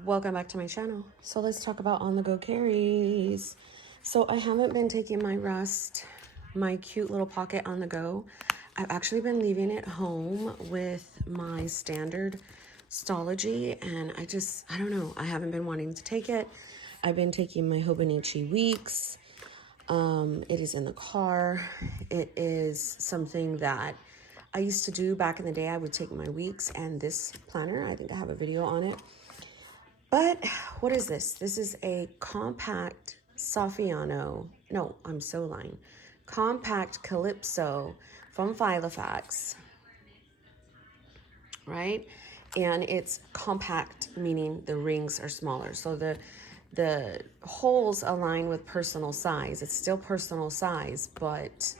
Welcome back to my channel. So let's talk about on-the-go carries. So I haven't been taking my Rust, my cute little pocket on the go. I've actually been leaving it home with my standard Stology, and I don't know, I haven't been wanting to take it. I've been taking my Hobonichi Weeks. It is in the car. It is something that I used to do back in the day. I would take my weeks and this planner. I think I have a video on it. But what is this? This is a compact Saffiano. No, I'm so lying. Compact Calipso from Filofax, right? And it's compact, meaning the rings are smaller. So the holes align with personal size. It's still personal size, but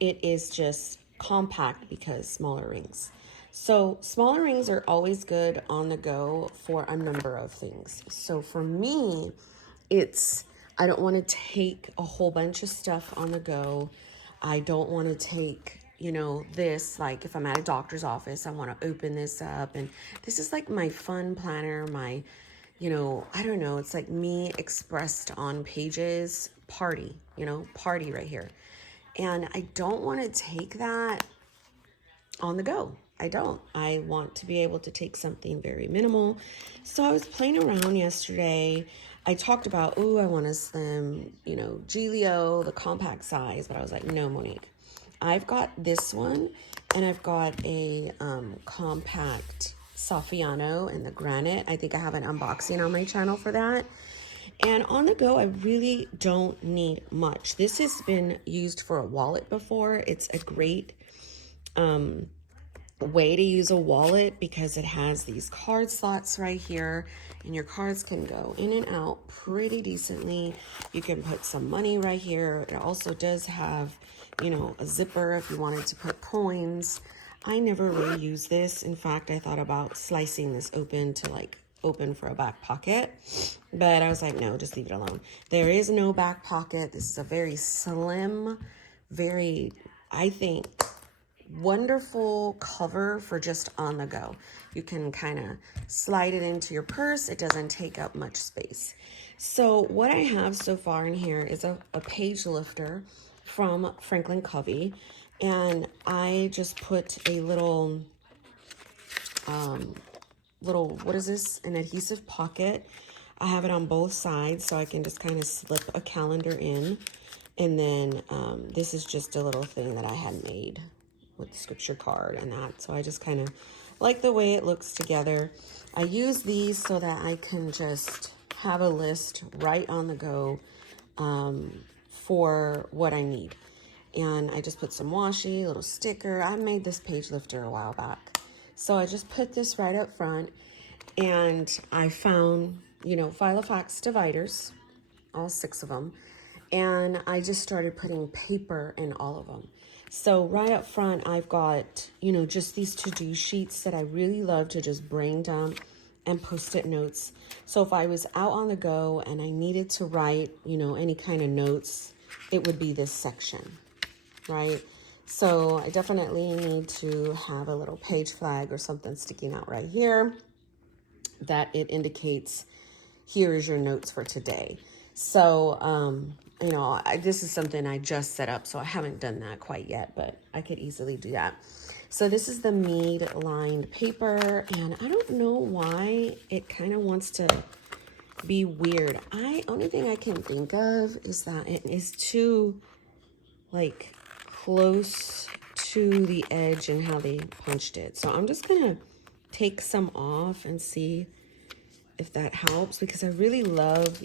it is just compact because smaller rings. So smaller rings are always good on the go for a number of things. So for me, I don't want to take a whole bunch of stuff on the go. I don't want to take, this, like if I'm at a doctor's office, I want to open this up. And this is like my fun planner, my, I don't know, it's like me expressed on pages, party right here. And I don't want to take that on the go. I don't. I want to be able to take something very minimal. So I was playing around yesterday. I talked about, oh, I want a slim, Giglio, the compact size. But I was like, no, Monique. I've got this one, and I've got a compact Saffiano in the granite. I think I have an unboxing on my channel for that. And on the go, I really don't need much. This has been used for a wallet before. It's a great way to use a wallet because it has these card slots right here, and your cards can go in and out pretty decently. You can put some money right here. It also does have, a zipper if you wanted to put coins. I never really use this. In fact, I thought about slicing this open to open for a back pocket, but I was like, no, just leave it alone. There is no back pocket. This is a very slim, very, I think, wonderful cover for just on the go. You can kind of slide it into your purse. It doesn't take up much space. So what I have so far in here is a page lifter from Franklin Covey, and I just put a little what is this, an adhesive pocket. I have it on both sides so I can just kind of slip a calendar in, and then this is just a little thing that I had made with the scripture card and that. So I just kind of like the way it looks together. I use these so that I can just have a list right on the go for what I need. And I just put some washi, a little sticker. I made this page lifter a while back. So I just put this right up front, and I found, Filofax dividers, all 6 of them. And I just started putting paper in all of them. So right up front, I've got, just these to-do sheets that I really love to just brain dump and post-it notes. So if I was out on the go and I needed to write, any kind of notes, it would be this section, right? So I definitely need to have a little page flag or something sticking out right here that it indicates, here is your notes for today. So, this is something I just set up, so I haven't done that quite yet, but I could easily do that. So this is the mead lined paper, and I don't know why it kind of wants to be weird. Only thing I can think of is that it is too, close to the edge and how they punched it. So I'm just gonna take some off and see if that helps, because I really love,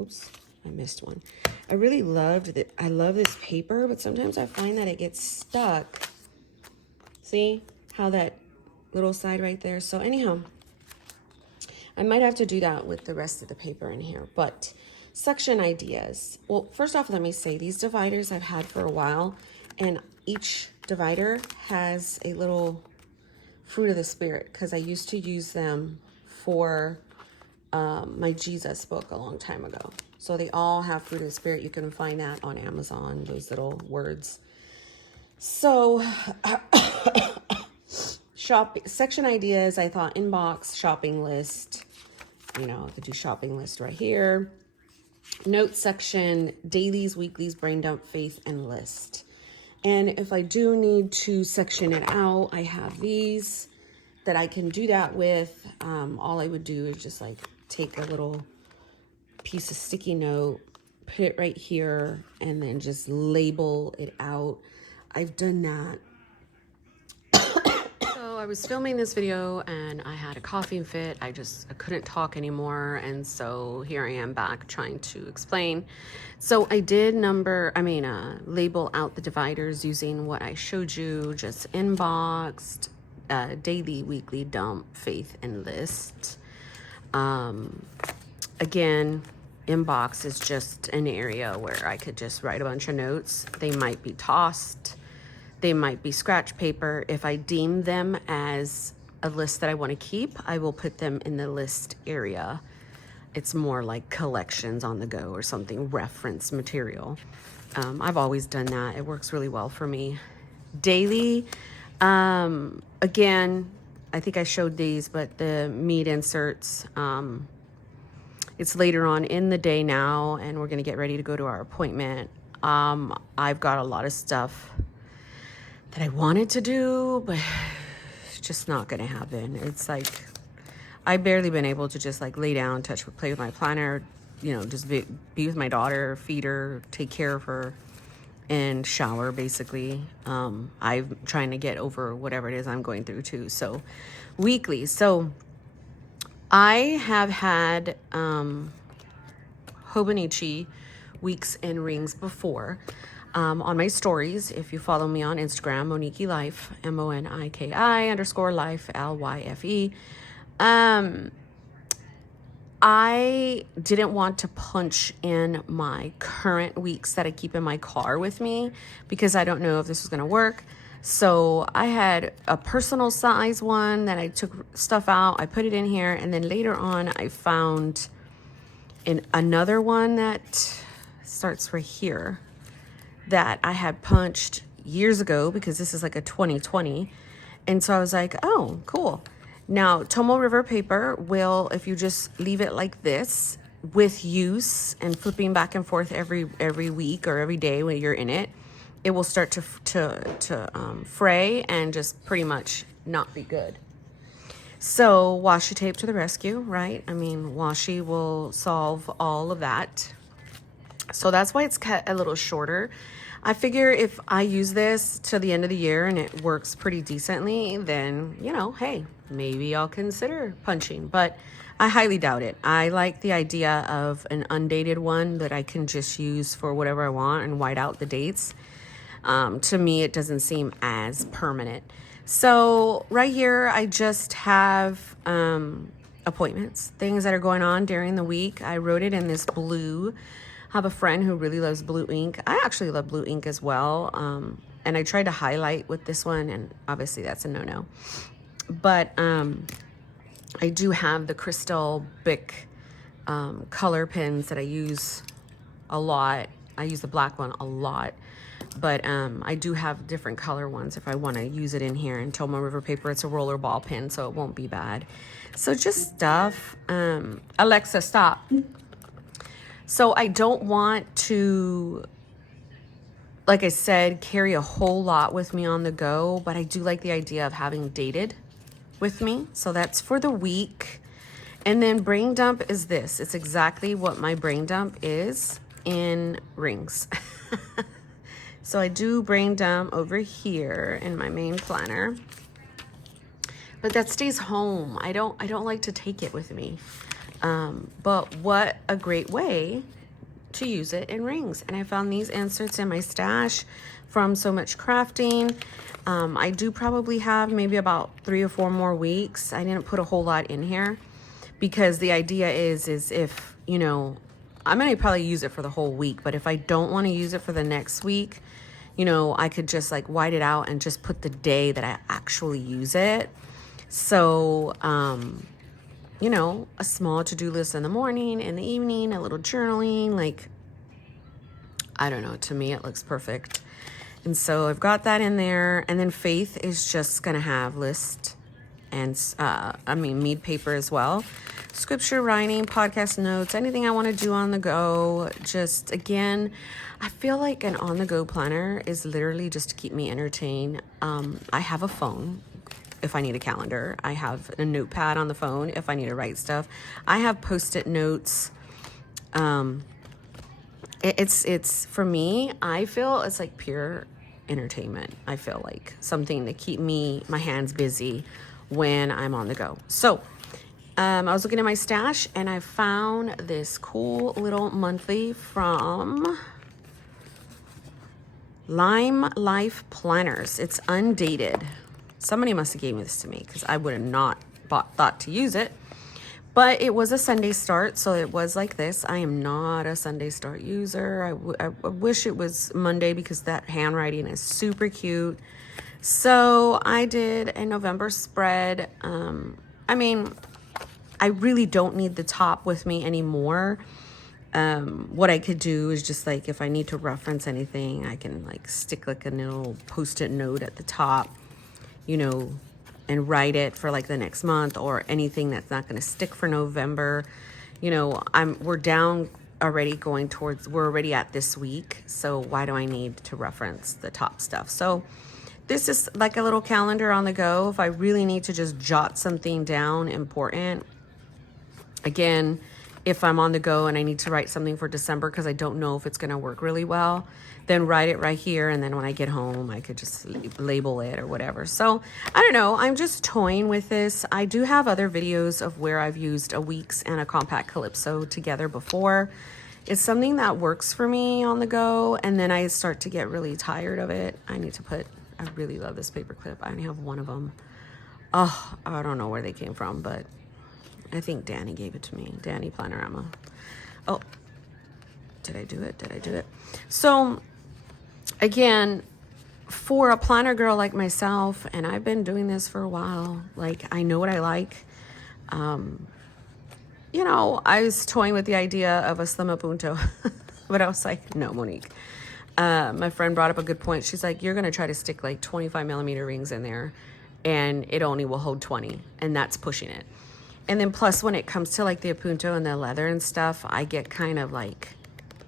oops, I missed one. I really loved that. I love this paper, but sometimes I find that it gets stuck. See how that little side right there? So anyhow, I might have to do that with the rest of the paper in here, but section ideas. Well, first off, let me say these dividers I've had for a while, and each divider has a little fruit of the spirit, because I used to use them for my Jesus book a long time ago. So they all have fruit of the spirit. You can find that on Amazon, those little words. So section ideas, I thought inbox, shopping list, you know, I could do shopping list right here. Note section, dailies, weeklies, brain dump, faith, and list. And if I do need to section it out, I have these that I can do that with. All I would do is just like take a little piece of sticky note, put it right here, and then just label it out. I've done that. So I was filming this video and I had a coughing fit. I couldn't talk anymore. And so here I am back trying to explain. So I did label out the dividers using what I showed you, just inboxed, daily, weekly, dump, faith, and list. Again, inbox is just an area where I could just write a bunch of notes. They might be tossed. They might be scratch paper. If I deem them as a list that I want to keep, I will put them in the list area. It's more like collections on the go or something, reference material. I've always done that. It works really well for me. Daily, again, I think I showed these, but the meat inserts, it's later on in the day now, and we're going to get ready to go to our appointment. I've got a lot of stuff that I wanted to do, but it's just not going to happen. It's like, I've barely been able to just like lay down, play with my planner, you know, just be with my daughter, feed her, take care of her, and shower, basically. I'm trying to get over whatever it is I'm going through too. So weekly. So I have had Hobonichi weeks and rings before. On my stories, if you follow me on Instagram, Moniki Life, MONIKI_life, LYFE. I didn't want to punch in my current weeks that I keep in my car with me because I don't know if this was going to work. So I had a personal size one that I took stuff out, I put it in here, and then later on I found another one that starts right here that I had punched years ago because this is like a 2020. And so I was like, oh, cool. Now, Tomo River paper will, if you just leave it like this with use and flipping back and forth every week or every day when you're in it, it will start to fray and just pretty much not be good. So washi tape to the rescue, right? I mean, washi will solve all of that. So that's why it's cut a little shorter. I figure if I use this to the end of the year and it works pretty decently, then, you know, hey, maybe I'll consider punching, but I highly doubt it. I like the idea of an undated one that I can just use for whatever I want and white out the dates. To me, it doesn't seem as permanent. So right here, I just have appointments, things that are going on during the week. I wrote it in this blue. I have a friend who really loves blue ink. I actually love blue ink as well. And I tried to highlight with this one, and obviously that's a no-no. But I do have the Crystal Bic color pens that I use a lot. I use the black one a lot. But I do have different color ones if I want to use it in here. And Tomo River paper, it's a roller ball pen, so it won't be bad. So just stuff. Alexa, stop. So I don't want to, like I said, carry a whole lot with me on the go, but I do like the idea of having dated with me. So that's for the week. And then brain dump is this. It's exactly what my brain dump is in rings. So I do brain dump over here in my main planner, but that stays home. I don't like to take it with me. But what a great way to use it in rings. And I found these inserts in my stash from So Much Crafting. I do probably have maybe about 3 or 4 more weeks. I didn't put a whole lot in here because the idea is if, you know, I'm going to probably use it for the whole week, but if I don't want to use it for the next week, you know, I could just like white it out and just put the day that I actually use it. So, you know, a small to-do list in the morning, in the evening, a little journaling, like, I don't know, to me it looks perfect. And so I've got that in there. And then Faith is just going to have list and, mead paper as well. Scripture writing, podcast notes, anything I want to do on the go. Just, again, I feel like an on-the-go planner is literally just to keep me entertained. I have a phone if I need a calendar. I have a notepad on the phone if I need to write stuff. I have Post-it notes. It's for me, I feel it's like pure entertainment. I feel like something to keep my hands busy when I'm on the go. So I was looking at my stash and I found this cool little monthly from Lime Life Planners. It's undated. Somebody must have gave me this to me because I would have not thought to use it. But it was a Sunday start, so it was like this. I am not a Sunday start user. I wish it was Monday because that handwriting is super cute. So I did a November spread. I really don't need the top with me anymore. What I could do is just like if I need to reference anything, I can like stick like a little Post-it note at the top, and write it for like the next month or anything that's not going to stick for November. We're down already we're already at this week. So why do I need to reference the top stuff? So this is like a little calendar on the go. If I really need to just jot something down important, again, if I'm on the go and I need to write something for December because I don't know if it's going to work really well, then write it right here. And then when I get home, I could just label it or whatever. So I don't know. I'm just toying with this. I do have other videos of where I've used a Weeks and a compact Calipso together before. It's something that works for me on the go. And then I start to get really tired of it. I really love this paper clip. I only have one of them. Oh, I don't know where they came from, but I think Danny gave it to me. Danny Plannerama. Oh, did I do it? So again, for a planner girl like myself, and I've been doing this for a while, like I know what I like. I was toying with the idea of a slim punto, but I was like, no, Monique. My friend brought up a good point. She's like, you're going to try to stick like 25 millimeter rings in there and it only will hold 20, and that's pushing it. And then plus when it comes to like the punto and the leather and stuff, I get kind of like,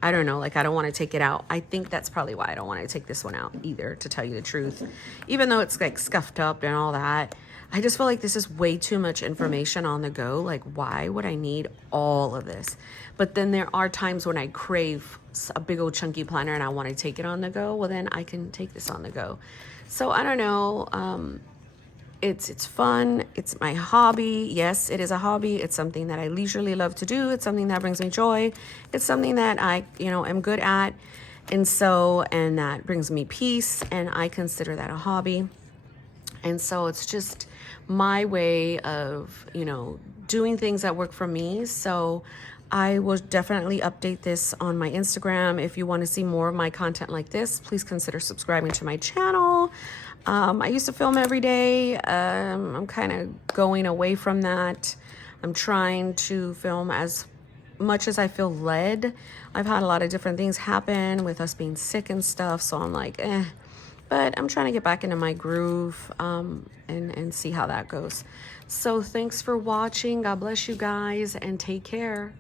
I don't know, like I don't want to take it out. I think that's probably why I don't want to take this one out either, to tell you the truth. Even though it's like scuffed up and all that, I just feel like this is way too much information on the go. Like, why would I need all of this? But then there are times when I crave a big old chunky planner and I want to take it on the go. Well, then I can take this on the go. So I don't know. It's fun. It's my hobby. Yes, it is a hobby. It's something that I leisurely love to do. It's something that brings me joy. It's something that I, am good at. And that brings me peace. And I consider that a hobby. And so it's just my way of, doing things that work for me. So I will definitely update this on my Instagram. If you want to see more of my content like this, please consider subscribing to my channel. I used to film every day. I'm kind of going away from that. I'm trying to film as much as I feel led. I've had a lot of different things happen with us being sick and stuff. So I'm like, but I'm trying to get back into my groove, and see how that goes. So thanks for watching. God bless you guys and take care.